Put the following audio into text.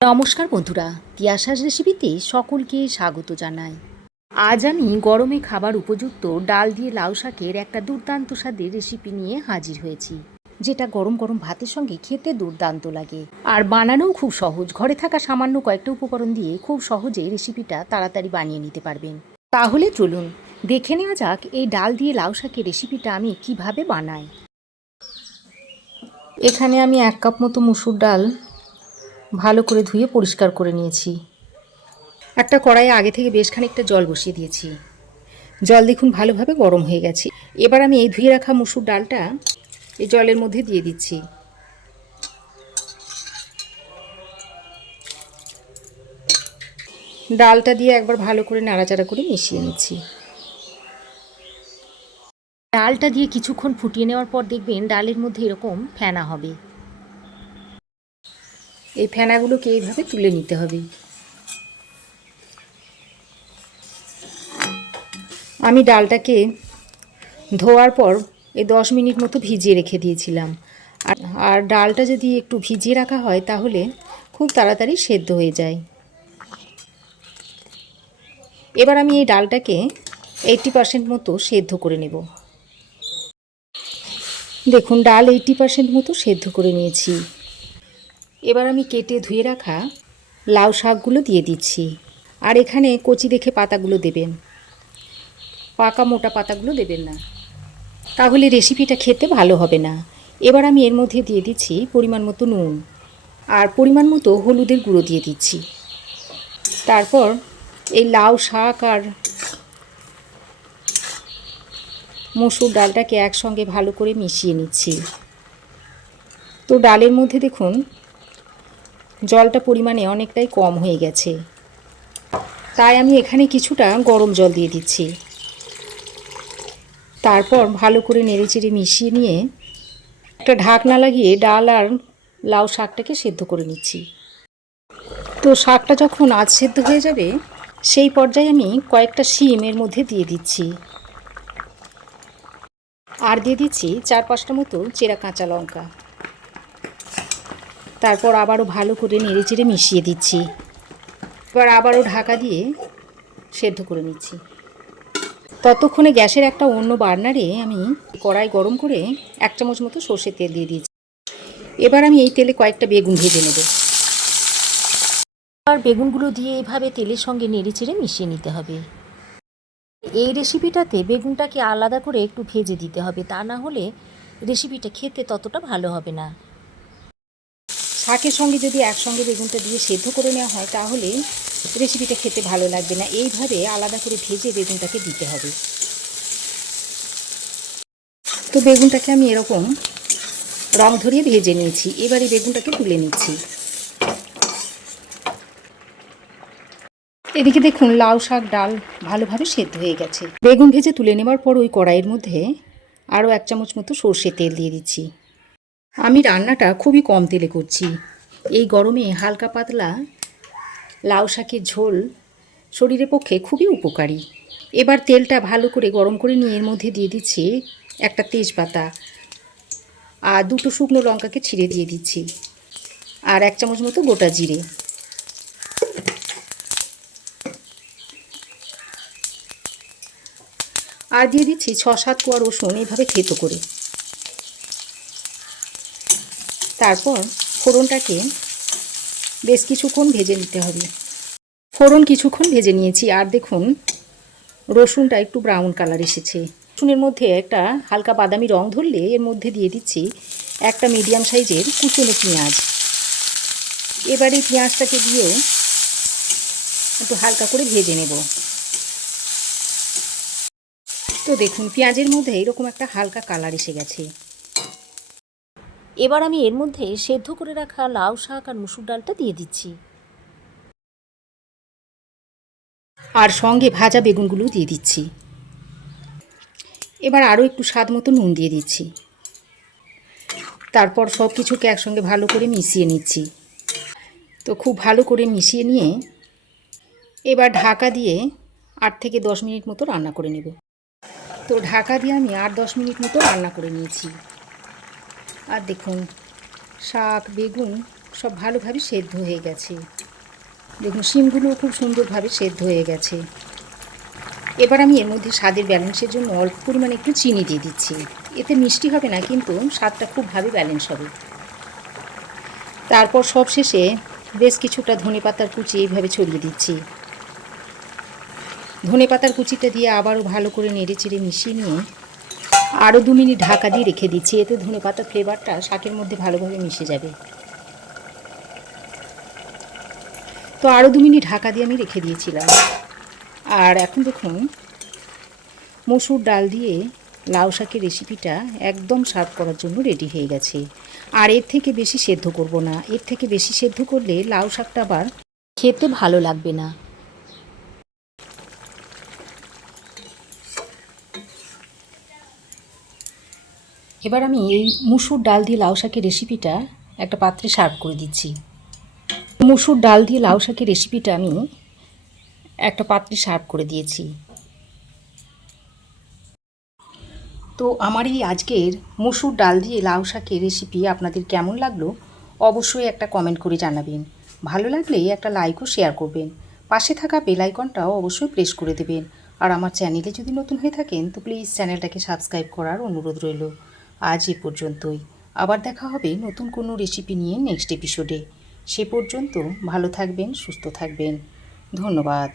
নমস্কার বন্ধুরা, তিয়াশাস রেসিপিতে সকলকে স্বাগত জানাই। আজ আমি গরমে খাবার উপযুক্ত ডাল দিয়ে লাউ শাকের একটা দুর্দান্ত স্বাদের রেসিপি নিয়ে হাজির হয়েছি, যেটা গরম গরম ভাতের সঙ্গে খেতে দুর্দান্ত লাগে। আর বানানোও খুব সহজ। ঘরে থাকা সামান্য কয়েকটা উপকরণ দিয়ে খুব সহজে রেসিপিটা তাড়াতাড়ি বানিয়ে নিতে পারবেন। তাহলে চলুন দেখে নেওয়া যাক এই ডাল দিয়ে লাউ শাকের রেসিপিটা আমি কিভাবে বানাই। এখানে আমি 1 কাপ মতো মুসুর ডাল ভালো করে ধুয়ে পরিষ্কার করে নিয়েছি। একটা কড়াইয়ে আগে থেকে বেশ খানিকটা জল বসিয়ে দিয়েছি। জল দেখুন ভালোভাবে গরম হয়ে গেছে। এবার আমি এই ধুয়ে রাখা মুসুর ডালটা এই জলের মধ্যে দিয়ে দিচ্ছি। ডালটা দিয়ে একবার ভালো করে নাড়াচাড়া করে মিশিয়ে নিচ্ছি। ডালটা দিয়ে কিছুক্ষণ ফুটিয়ে নেওয়ার পর দেখবেন ডালের মধ্যে এরকম ফেনা হবে। এই ফেনাগুলোকে এইভাবে তুলে নিতে হবে। আমি ডালটাকে ধোয়ার পর এই 10 মিনিট মতো ভিজিয়ে রেখে দিয়েছিলাম। আর ডালটা যদি একটু ভিজিয়ে রাখা হয় তাহলে খুব তাড়াতাড়ি সেদ্ধ হয়ে যায়। এবার আমি এই ডালটাকে 80% মতো সেদ্ধ করে নেব। দেখুন ডাল 80% মতো সেদ্ধ করে নিয়েছি। এবার আমি কেটে ধুয়ে রাখা লাউ শাকগুলো দিয়ে দিচ্ছি। আর এখানে কচি দেখে পাতাগুলো দেবেন, পাকা মোটা পাতাগুলো দেবেন না, তাহলে রেসিপিটা খেতে ভালো হবে না। এবার আমি এর মধ্যে দিয়ে দিচ্ছি পরিমাণ মতো নুন আর পরিমাণ মতো হলুদের গুঁড়ো দিয়ে দিচ্ছি। তারপর এই লাউ শাক আর মসুর ডালটাকে একসঙ্গে ভালো করে মিশিয়ে নিচ্ছি। তো ডালের মধ্যে দেখুন জলটা পরিমাণে অনেকটাই কম হয়ে গেছে, তাই আমি এখানে কিছুটা গরম জল দিয়ে দিচ্ছি। তারপর ভালো করে নেড়েচেড়ে মিশিয়ে নিয়ে একটা ঢাকনা লাগিয়ে ডাল আর লাউ শাকটাকে সেদ্ধ করে নিচ্ছি। তো শাকটা যখন আধ সেদ্ধ হয়ে যাবে সেই পর্যায়ে আমি কয়েকটা শিম এর মধ্যে দিয়ে দিচ্ছি। আর দিয়ে দিচ্ছি 4-5টা মতো চেরা কাঁচা লঙ্কা। তারপর আবারও ভালো করে নেড়েচেড়ে মিশিয়ে দিচ্ছি। এবার আবারও ঢাকা দিয়ে সেদ্ধ করে নিচ্ছি। ততক্ষণে গ্যাসের একটা অন্য বার্নারে আমি কড়াই গরম করে 1 চামচ মতো সর্ষের তেল দিয়ে দিয়েছি। এবার আমি এই তেলে কয়েকটা বেগুন ভেজে নেব। আর বেগুনগুলো দিয়ে এইভাবে তেলের সঙ্গে নেড়েচেড়ে মিশিয়ে নিতে হবে। এই রেসিপিটাতে বেগুনটাকে আলাদা করে একটু ভেজে দিতে হবে, তা না হলে রেসিপিটা খেতে ততটা ভালো হবে না। শাকের সঙ্গে যদি একসঙ্গে বেগুনটা দিয়ে সেদ্ধ করে নেওয়া হয় তাহলে রেসিপিটা খেতে ভালো লাগবে না। এইভাবে আলাদা করে ভেজে বেগুনটাকে দিতে হবে। তো বেগুনটাকে আমি এরকম রং ধরিয়ে ভেজে নিয়েছি। এবার এই বেগুনটাকে তুলে নিচ্ছি। এদিকে দেখুন লাউ শাক ডাল ভালোভাবে সেদ্ধ হয়ে গেছে। বেগুন ভেজে তুলে নেওয়ার পর ওই কড়াইয়ের মধ্যে আরও 1 চামচ মতো সর্ষের তেল দিয়ে দিচ্ছি। আমি রান্নাটা খুবই কম তেলে করছি। এই গরমে হালকা পাতলা লাউ শাকের ঝোল শরীরের পক্ষে খুবই উপকারী। এবার তেলটা ভালো করে গরম করে নিয়ে এর মধ্যে দিয়ে দিচ্ছি একটা তেজপাতা আর 2টো শুকনো লঙ্কাকে ছিঁড়ে দিয়ে দিচ্ছি আর 1 চামচ মতো গোটা জিরে। আর দিয়ে দিচ্ছি 6-7 কোয়া রসুন এইভাবে থেতো করে। তারপর ফোড়নটাকে বেশ কিছুক্ষণ ভেজে নিতে হবে। ফোড়ন কিছুক্ষণ ভেজে নিয়েছি আর দেখুন রসুনটা একটু ব্রাউন কালার এসেছে। রসুনের মধ্যে একটা হালকা বাদামি রং ধরলে এর মধ্যে দিয়ে দিচ্ছি একটা মিডিয়াম সাইজের কুচনো পেঁয়াজ। এবার এই পেঁয়াজটাকে দিয়েও একটু হালকা করে ভেজে নেব। তো দেখুন পেঁয়াজের মধ্যে এরকম একটা হালকা কালার এসে গেছে। এবার আমি এর মধ্যে সেদ্ধ করে রাখা লাউ শাক আর মুসুর ডালটা দিয়ে দিচ্ছি আর সঙ্গে ভাজা বেগুনগুলো দিয়ে দিচ্ছি। এবার আরও একটু স্বাদ মতো নুন দিয়ে দিচ্ছি। তারপর সব কিছুকে একসঙ্গে ভালো করে মিশিয়ে নিচ্ছি। তো খুব ভালো করে মিশিয়ে নিয়ে এবার ঢাকা দিয়ে 8 থেকে 10 মিনিট মতো রান্না করে নেব। তো ঢাকা দিয়ে আমি 8-10 মিনিট মতো রান্না করে নিয়েছি। আর দেখুন শাক বেগুন সব ভালোভাবে সেদ্ধ হয়ে গেছে। দেখুন শিমগুলোও খুব সুন্দরভাবে সেদ্ধ হয়ে গেছে। এবার আমি এর মধ্যে স্বাদের ব্যালেন্সের জন্য অল্প পরিমাণে একটু চিনি দিয়ে দিচ্ছি। এতে মিষ্টি হবে না, কিন্তু স্বাদটা খুব ভালো ব্যালেন্স হবে। তারপর সবশেষে বেশ কিছুটা ধনেপাতার কুচি এইভাবে ছড়িয়ে দিচ্ছি। ধনেপাতার কুচিটা দিয়ে আবারও ভালো করে নেড়েচেড়ে মিশিয়ে নিয়ে আরও 2 মিনিট ঢাকা দিয়ে রেখে দিচ্ছি। এতে ধনেপাতার ফ্লেভারটা শাকের মধ্যে ভালোভাবে মিশে যাবে। তো আরও 2 মিনিট ঢাকা দিয়ে আমি রেখে দিয়েছিলাম। আর এখন দেখুন মসুর ডাল দিয়ে লাউ শাকের রেসিপিটা একদম সার্ভ করার জন্য রেডি হয়ে গেছে। আর এর থেকে বেশি সেদ্ধ করব না। এর থেকে বেশি সেদ্ধ করলে লাউ শাকটা আবার খেতে ভালো লাগবে না। এবার আমি এই মুসুর ডাল দিয়ে লাউ শাকের রেসিপিটা একটা পাত্রে সার্ভ করে দিচ্ছি। মুসুর ডাল দিয়ে লাউ শাকের রেসিপিটা আমি একটা পাত্রে সার্ভ করে দিয়েছি। তো আমার এই আজকের মসুর ডাল দিয়ে লাউ শাকের রেসিপি আপনাদের কেমন লাগলো অবশ্যই একটা কমেন্ট করে জানাবেন। ভালো লাগলে একটা লাইক ও শেয়ার করবেন। পাশে থাকা বেল আইকনটাও অবশ্যই প্রেস করে দেবেন। আর আমার চ্যানেলে যদি নতুন হয়ে থাকেন তো প্লিজ চ্যানেলটাকে সাবস্ক্রাইব করার অনুরোধ রইল। আজ এ পর্যন্তই। আবার দেখা হবে নতুন কোনো রেসিপি নিয়ে নেক্সট এপিসোডে। সে পর্যন্ত ভালো থাকবেন, সুস্থ থাকবেন। ধন্যবাদ।